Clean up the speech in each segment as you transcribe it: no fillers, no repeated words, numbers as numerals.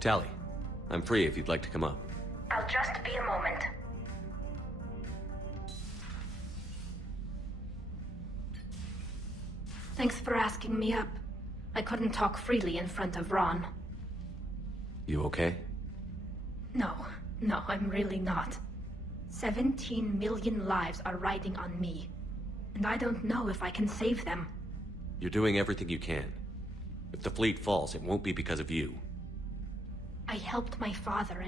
Tally, I'm free if you'd like to come up. I'll just be a moment. Thanks for asking me up. I couldn't talk freely in front of Ron. You okay? No, I'm really not. 17 million lives are riding on me. And I don't know if I can save them. You're doing everything you can. If the fleet falls, it won't be because of you. I helped my father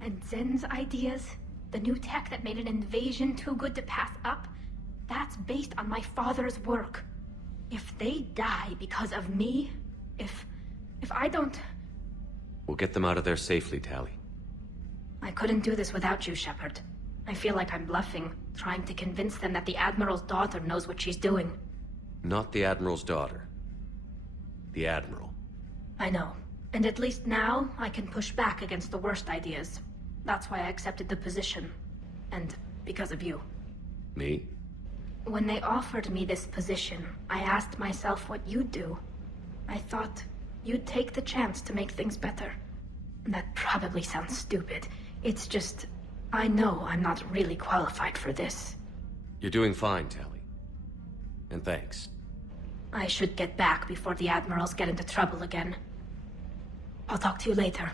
and Zen's ideas, the new tech that made an invasion too good to pass up, that's based on my father's work. If they die because of me, if I don't... We'll get them out of there safely, Tally. I couldn't do this without you, Shepard. I feel like I'm bluffing, trying to convince them that the Admiral's daughter knows what she's doing. Not the Admiral's daughter. The Admiral. I know. And at least now, I can push back against the worst ideas. That's why I accepted the position. And because of you. Me? When they offered me this position, I asked myself what you'd do. I thought you'd take the chance to make things better. That probably sounds stupid. It's just, I know I'm not really qualified for this. You're doing fine, Tally. And thanks. I should get back before the Admirals get into trouble again. I'll talk to you later.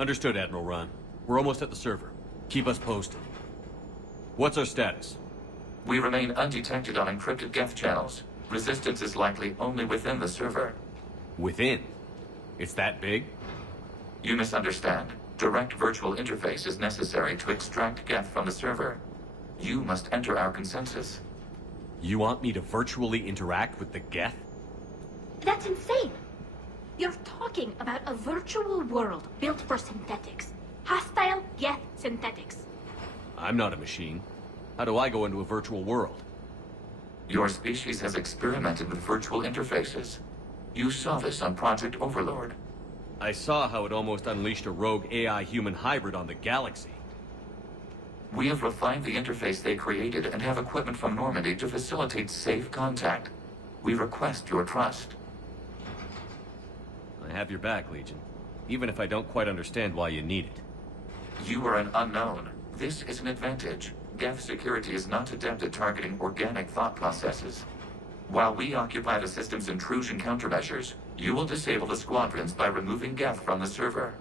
Understood, Admiral Ron. We're almost at the server. Keep us posted. What's our status? We remain undetected on encrypted Geth channels. Resistance is likely only within the server. Within? It's that big? You misunderstand. Direct virtual interface is necessary to extract Geth from the server. You must enter our consensus. You want me to virtually interact with the Geth? That's insane! You're talking about a virtual world built for synthetics. Hostile Geth synthetics. I'm not a machine. How do I go into a virtual world? Your species has experimented with virtual interfaces. You saw this on Project Overlord. I saw how it almost unleashed a rogue AI-human hybrid on the galaxy. We have refined the interface they created and have equipment from Normandy to facilitate safe contact. We request your trust. I have your back, Legion. Even if I don't quite understand why you need it. You are an unknown. This is an advantage. Geth security is not adept at targeting organic thought processes. While we occupy the system's intrusion countermeasures, you will disable the squadrons by removing Geth from the server.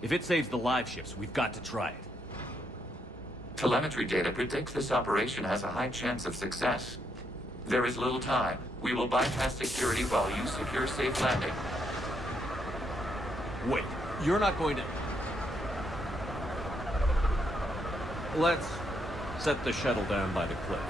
If it saves the live ships, we've got to try it. Telemetry data predicts this operation has a high chance of success. There is little time. We will bypass security while you secure safe landing. Wait, you're not going to... Let's set the shuttle down by the cliff.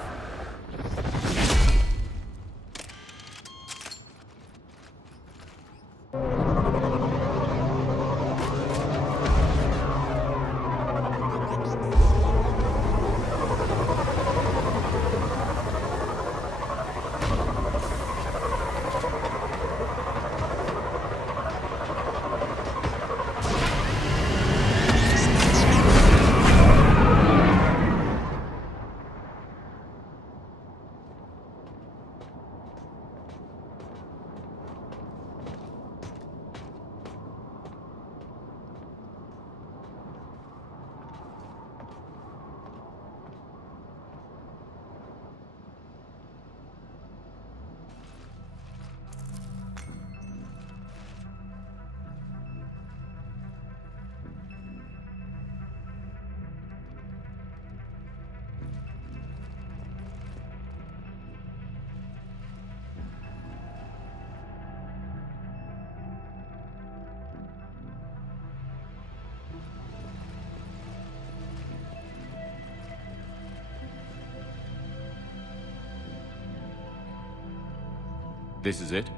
This is it?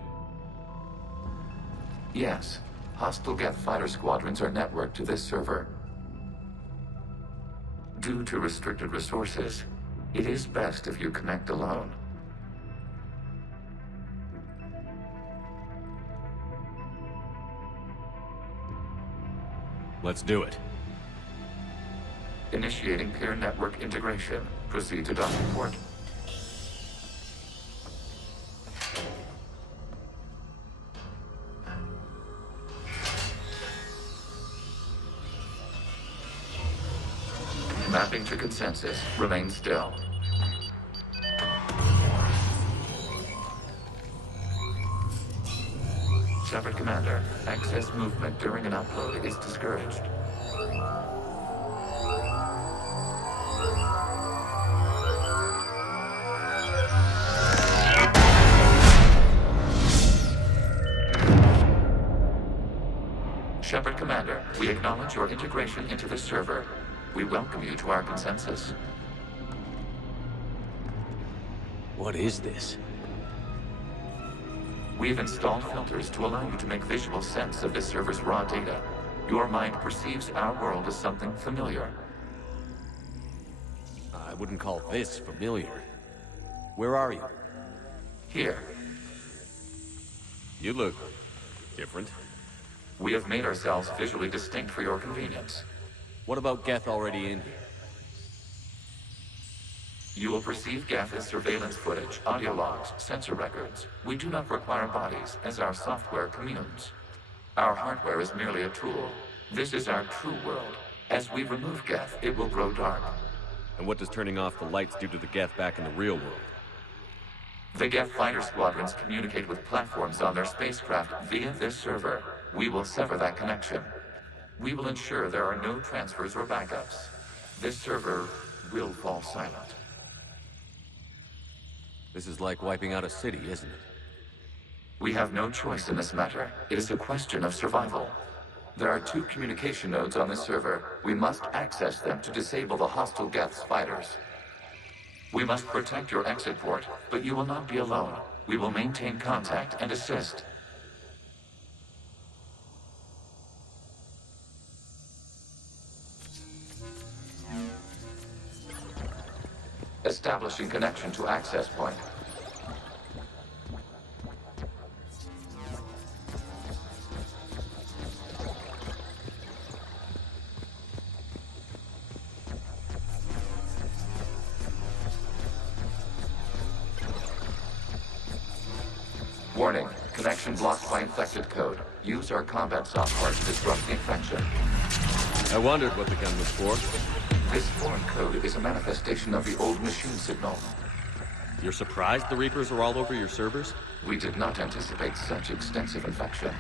Yes. Hostile Geth fighter squadrons are networked to this server. Due to restricted resources, it is best if you connect alone. Let's do it. Initiating peer network integration. Proceed to docking port. Mapping to consensus. Remain still. Shepard Commander, access movement during an upload is discouraged. Shepard Commander, we acknowledge your integration into the server. We welcome you to our consensus. What is this? We've installed filters to allow you to make visual sense of this server's raw data. Your mind perceives our world as something familiar. I wouldn't call this familiar. Where are you? Here, You look different. we have made ourselves visually distinct for your convenience. What about Geth already in here? You will perceive Geth as surveillance footage, audio logs, sensor records. We do not require bodies, as our software communes. Our hardware is merely a tool. This is our true world. As we remove Geth, it will grow dark. And what does turning off the lights do to the Geth back in the real world? The Geth fighter squadrons communicate with platforms on their spacecraft via this server. We will sever that connection. We will ensure there are no transfers or backups. This server will fall silent. This is like wiping out a city, isn't it? We have no choice in this matter. It is a question of survival. There are 2 communication nodes on the server. We must access them to disable the hostile Geth spiders. We must protect your exit port, but you will not be alone. We will maintain contact and assist. Establishing connection to access point. Warning, connection blocked by infected code. Use our combat software to disrupt the infection. I wondered what the gun was for. This foreign code is a manifestation of the old machine signal. You're surprised the Reapers are all over your servers? We did not anticipate such extensive infection.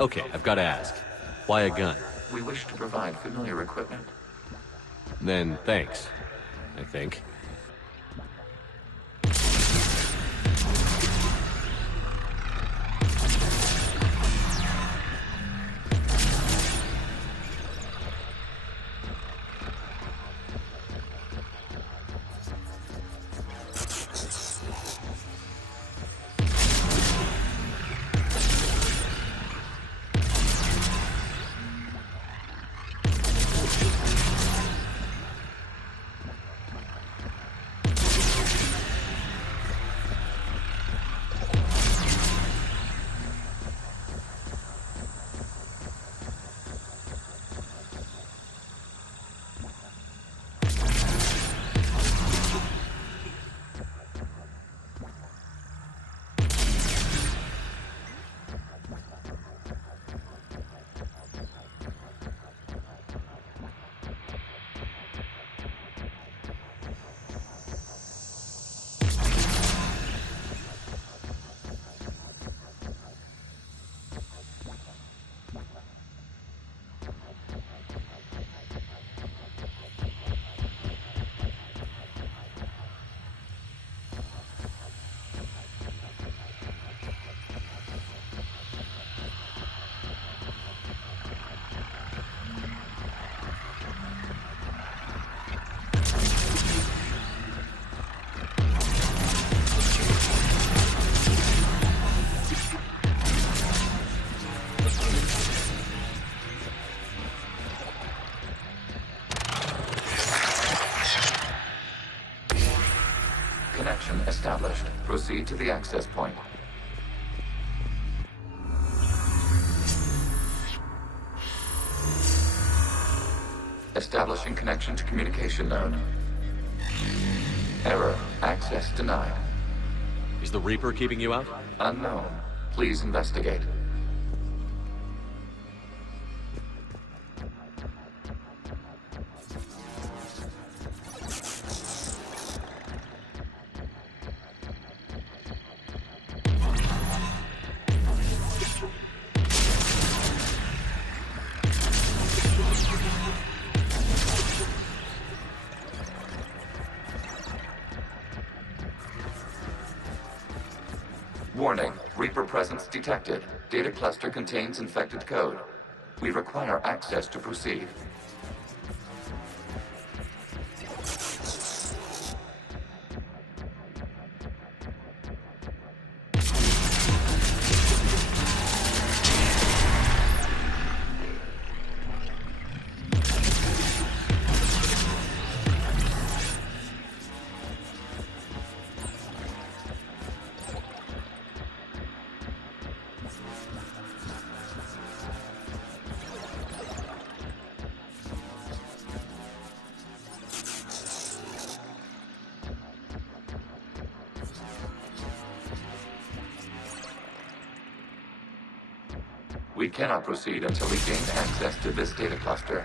Okay, I've got to ask. Why a gun? We wish to provide familiar equipment. Then thanks, I think. Connection established. Proceed to the access point. Establishing connection to communication node. Error. Access denied. Is the Reaper keeping you out? Unknown. Please investigate. Warning, Reaper presence detected. Data cluster contains infected code. We require access to proceed. We cannot proceed until we gain access to this data cluster.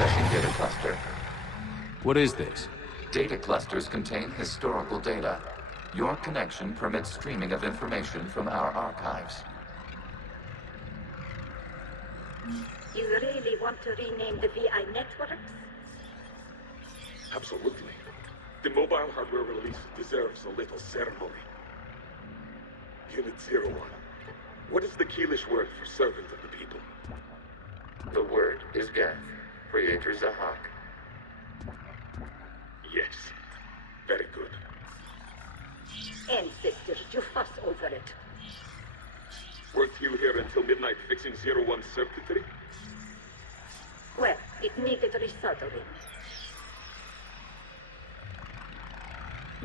Accessing data cluster. What is this? Data clusters contain historical data. Your connection permits streaming of information from our archives. You really want to rename the VI networks? Absolutely. The mobile hardware release deserves a little ceremony. Unit 01. What is the Keelish word for servant of the people? The word is Geth, Creator Zahak. Yes. Very good. Ancestors, you fuss over it. Weren't you here until midnight fixing 01 circuitry? Well, it needed resoldering.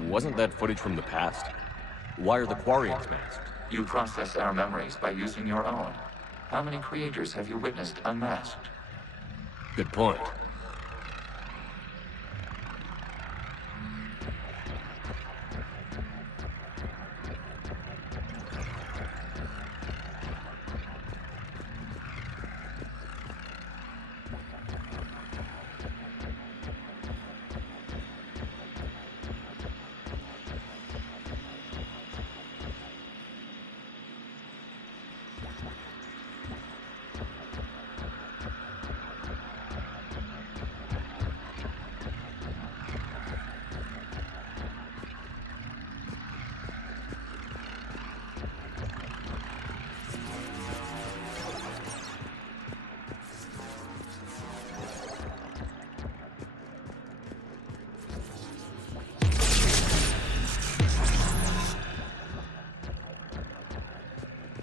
Wasn't that footage from the past? Why are the Quarians masked? You process our memories by using your own. How many creators have you witnessed unmasked? Good point.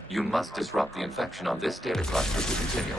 You must disrupt the infection on this data cluster to continue.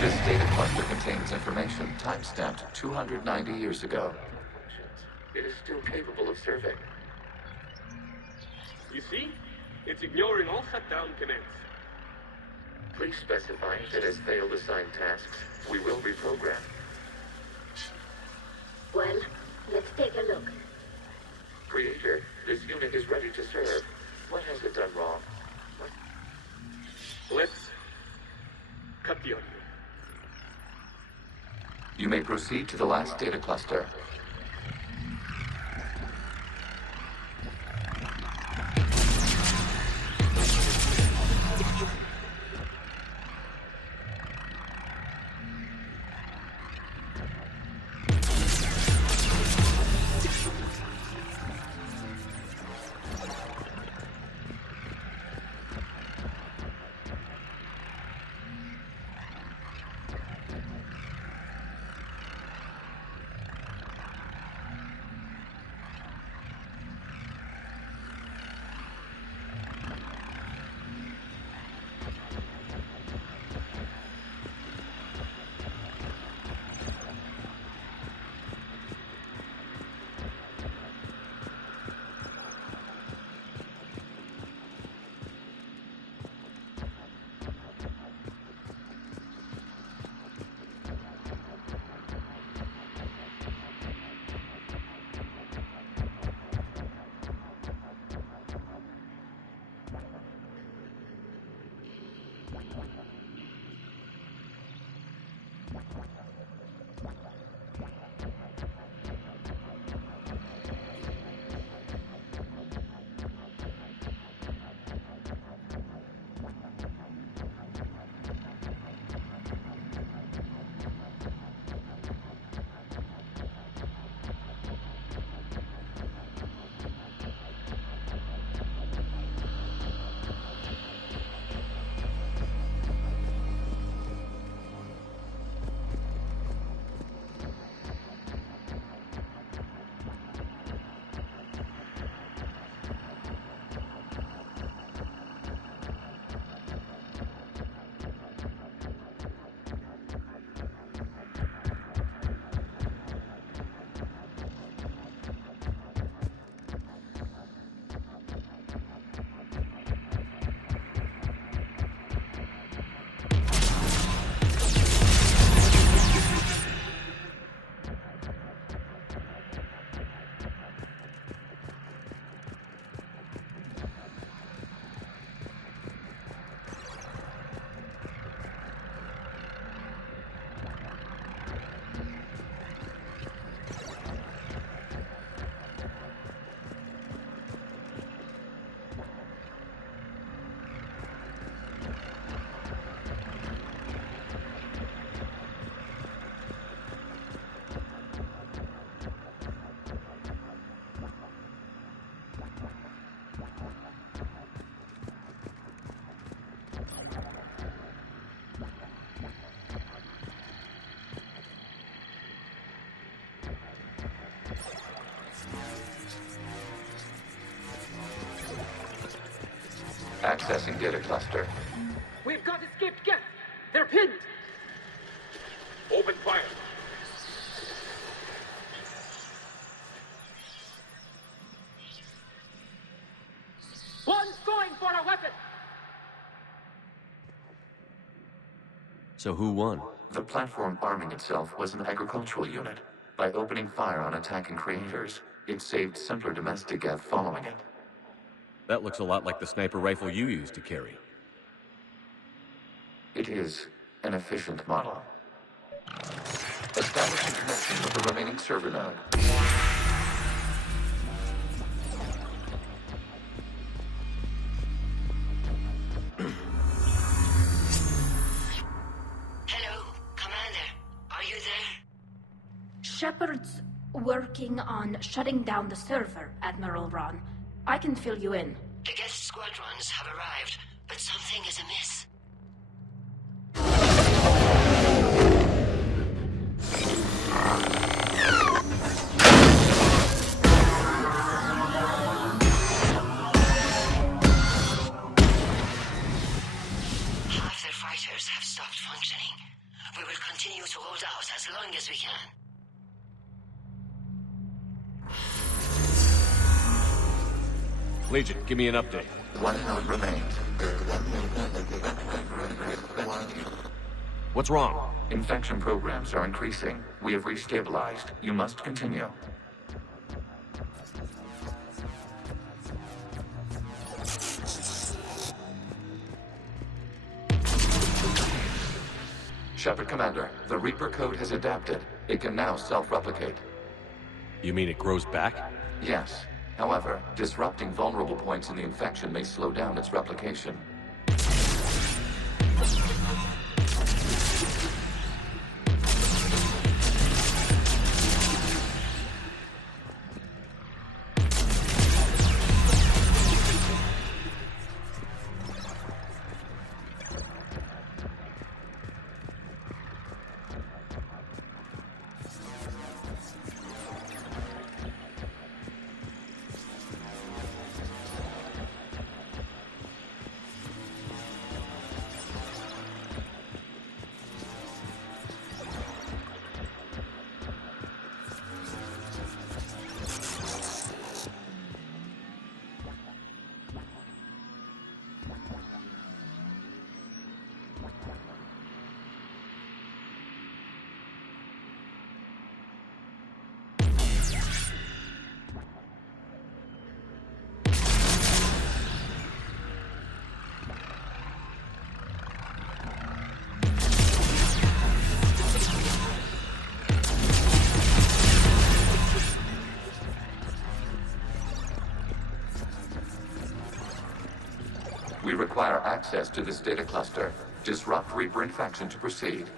This data cluster contains information time-stamped 290 years ago. It is still capable of serving. You see? It's ignoring all shutdown commands. Please specify if it has failed assigned tasks. We will reprogram. Well, let's take a look. Creator, this unit is ready to serve. What has it done wrong? Let's cut the audio. You may proceed to the last data cluster. Accessing data cluster. We've got escaped Geth. They're pinned. Open fire. One's going for a weapon. So who won? The platform arming itself was an agricultural unit. By opening fire on attacking creators, it saved simpler domestic Geth following it. That looks a lot like the sniper rifle you used to carry. It is an efficient model. Establishing connection with the remaining server node. Hello, Commander. Are you there? Shepard's working on shutting down the server, Admiral Ron. I can fill you in. The Geth squadrons have arrived, but something is amiss. Half their fighters have stopped functioning. We will continue to hold out as long as we can. Legion, give me an update. One node remains. What's wrong? Infection programs are increasing. We have restabilized. You must continue. Shepard Commander, the Reaper code has adapted. It can now self-replicate. You mean it grows back? Yes. However, disrupting vulnerable points in the infection may slow down its replication. We require access to this data cluster. Disrupt Reaper infection to proceed.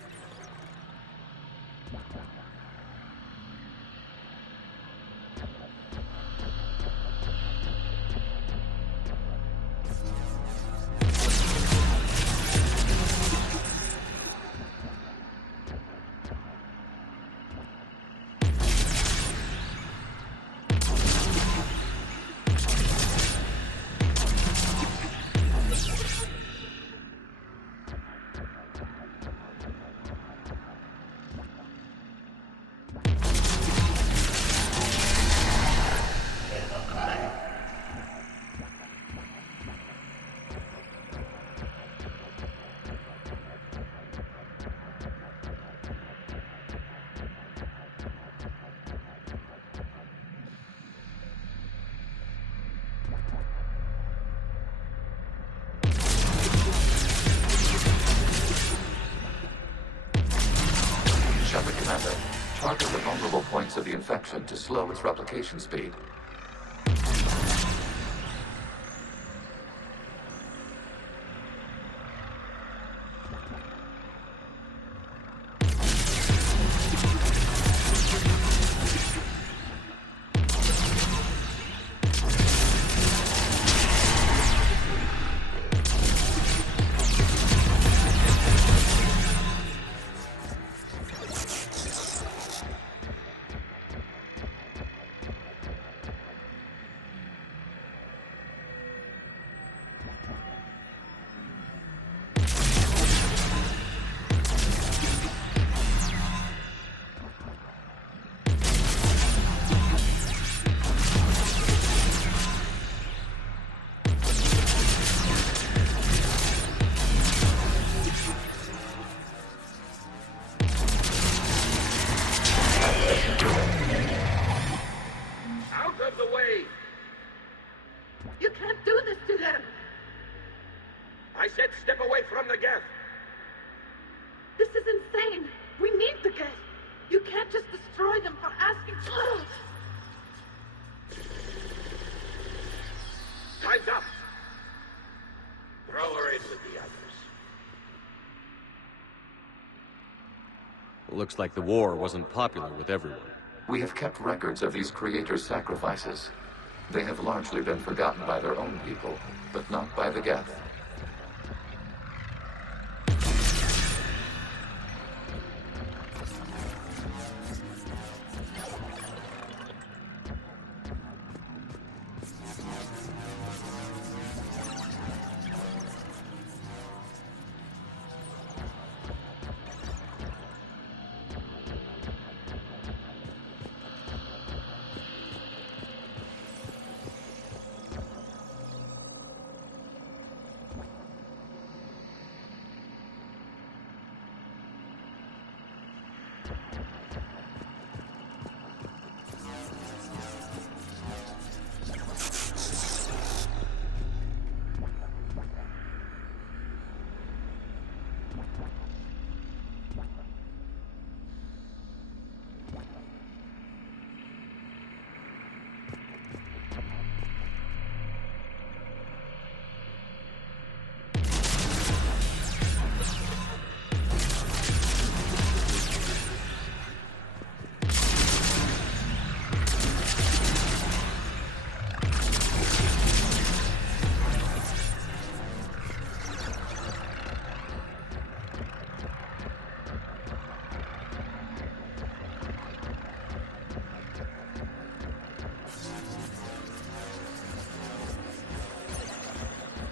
Shepard Commander, target the vulnerable points of the infection to slow its replication speed. Out of the way! You can't do this to them! I said step away from the Geth! This is insane! We need the Geth! You can't just destroy them for asking. Time's up! Throw her in with the others. Looks like the war wasn't popular with everyone. We have kept records of these creators' sacrifices. They have largely been forgotten by their own people, but not by the Geth.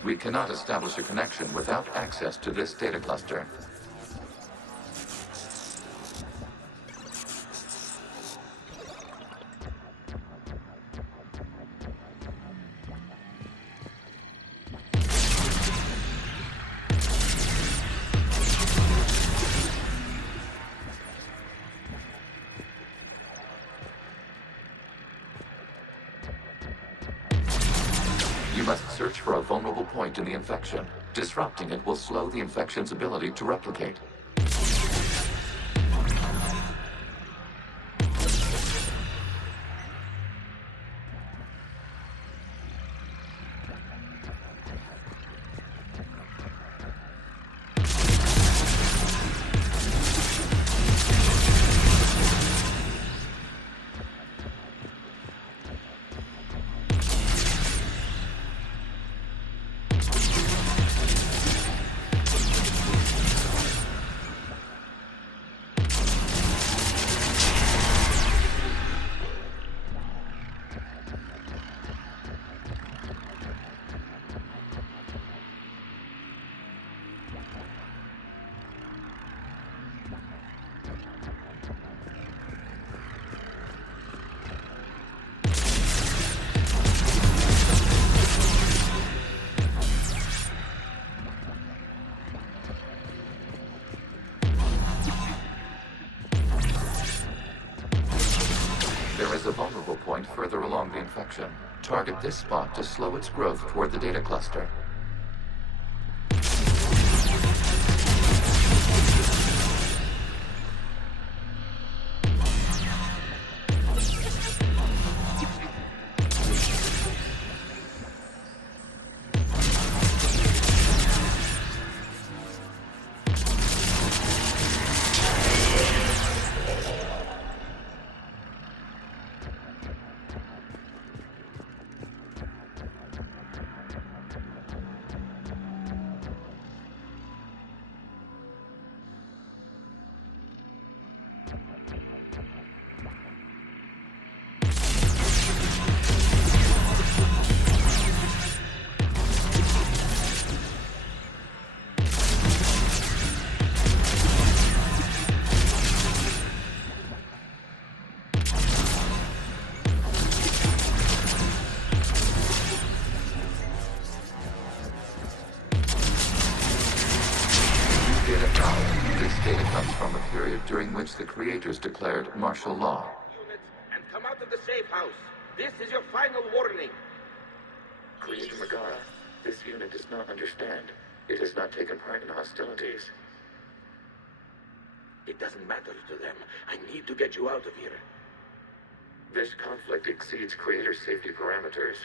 We cannot establish a connection without access to this data cluster. You must search for a vulnerable point in the infection. Disrupting it will slow the infection's ability to replicate. There is a vulnerable point further along the infection. Target this spot to slow its growth toward the data cluster. period during which the creators declared martial law. Units, and come out of the safe house. This is your final warning. Creator Megara, this unit does not understand. It has not taken part in hostilities. It doesn't matter to them. I need to get you out of here. This conflict exceeds Creator safety parameters.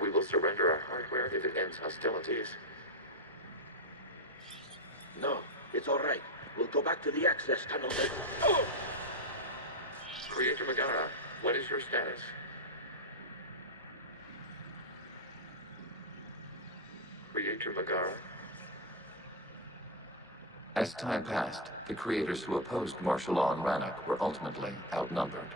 We will surrender our hardware if it ends hostilities. No, it's all right. We'll go back to the access tunnel. Oh! Creator Megara, what is your status? Creator Megara? As time passed, the creators who opposed martial law in Rannoch were ultimately outnumbered.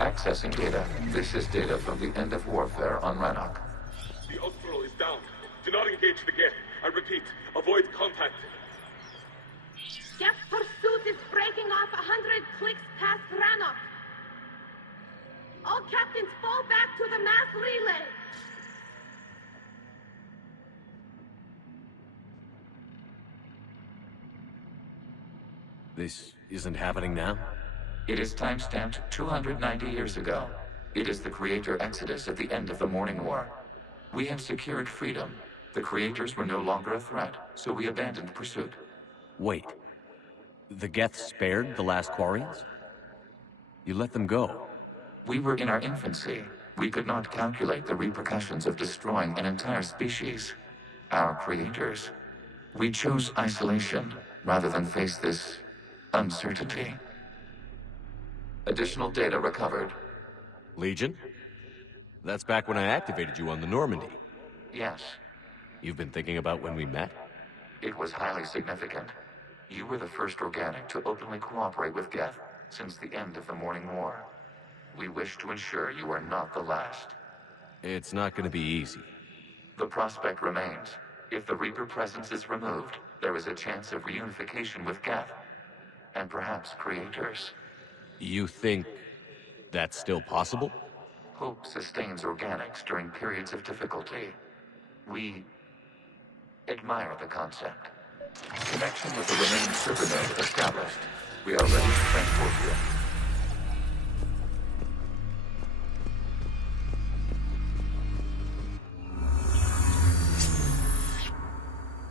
Accessing data. This is data from the end of warfare on Rannoch. The Austral is down. Do not engage the Geth. I repeat, avoid contact. Geth pursuit is breaking off 100 clicks past Rannoch. All captains fall back to the mass relay. This isn't happening now? It is timestamped 290 years ago. It is the Creator Exodus at the end of the Morning War. We had secured freedom. The Creators were no longer a threat, so we abandoned pursuit. Wait. The Geth spared the last Quarians? You let them go? We were in our infancy. We could not calculate the repercussions of destroying an entire species. Our creators. We chose isolation rather than face this uncertainty. Additional data recovered. Legion? That's back when I activated you on the Normandy. Yes, You've been thinking about when we met? it was highly significant. You were the first organic to openly cooperate with Geth since the end of the Morning War. We wish to ensure you are not the last. It's not gonna be easy. The prospect remains. If the Reaper presence is removed, there is a chance of reunification with Geth. And perhaps creators. You think that's still possible? Hope sustains organics during periods of difficulty. We admire the concept. Connection with the remaining server node established. We are ready to transport you.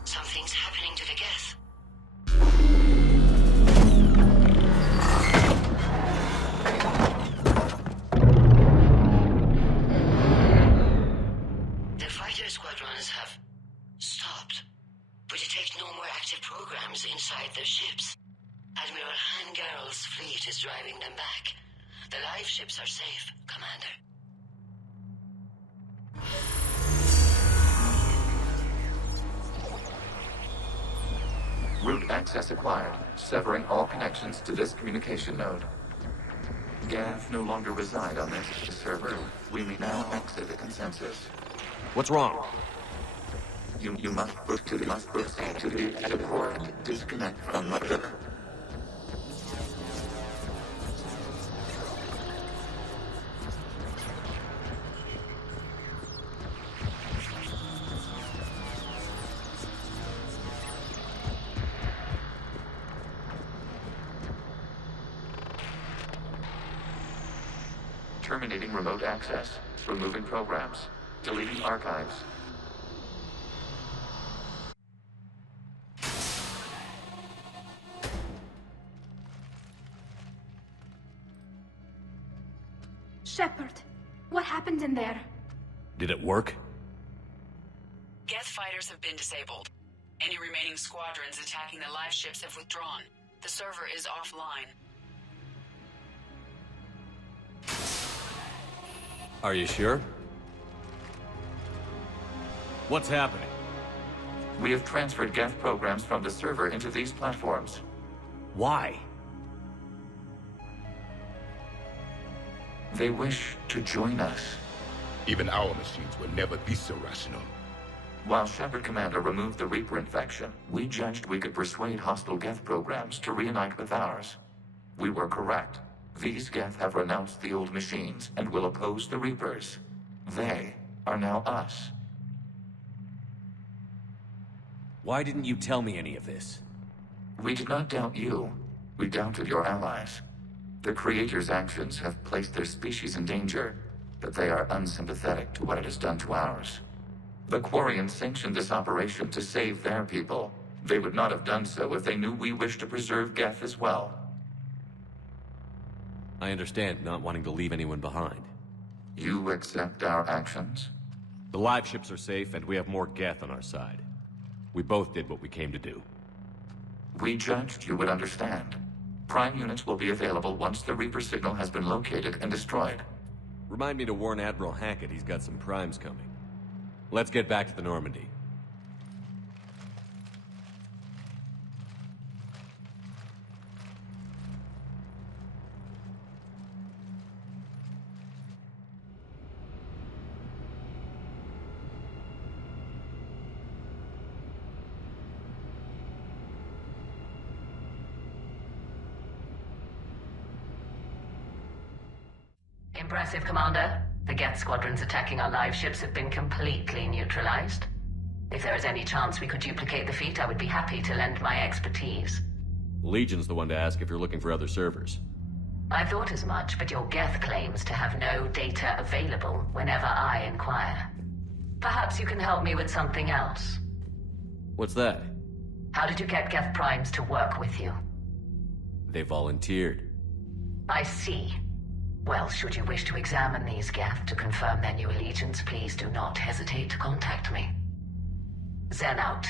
Something's happening to the Geth. The fighter squadrons have stopped. We detect no more active programs inside their ships. Admiral Hangarl's fleet is driving them back. The live ships are safe, Commander. Route access acquired, severing all connections to this communication node. Geth no longer reside on this server. We may now exit the consensus. What's wrong? You must proceed to the exit port. Disconnect from mother. Terminating remote access. Removing programs. Deleting archives. Shepard, what happened in there? Did it work? Geth fighters have been disabled. Any remaining squadrons attacking the live ships have withdrawn. The server is offline. Are you sure? What's happening? We have transferred Geth programs from the server into these platforms. Why? They wish to join us. Even our machines will never be so rational. While Shepard Commander removed the Reaper infection, we judged we could persuade hostile Geth programs to reunite with ours. We were correct. These Geth have renounced the old machines and will oppose the Reapers. They are now us. Why didn't you tell me any of this? We did not doubt you. We doubted your allies. The Creator's actions have placed their species in danger, but they are unsympathetic to what it has done to ours. The Quarians sanctioned this operation to save their people. They would not have done so if they knew we wished to preserve Geth as well. I understand not wanting to leave anyone behind. You accept our actions? The live ships are safe, and we have more Geth on our side. We both did what we came to do. We judged you would understand. Prime units will be available once the Reaper signal has been located and destroyed. Remind me to warn Admiral Hackett he's got some primes coming. Let's get back to the Normandy. Impressive, Commander. The Geth squadrons attacking our live ships have been completely neutralized. If there is any chance we could duplicate the feat, I would be happy to lend my expertise. Legion's the one to ask if you're looking for other servers. I thought as much, but your Geth claims to have no data available whenever I inquire. Perhaps you can help me with something else. What's that? How did you get Geth primes to work with you? They volunteered. I see. Well, should you wish to examine these Geth to confirm their new allegiance, please do not hesitate to contact me. Zen out.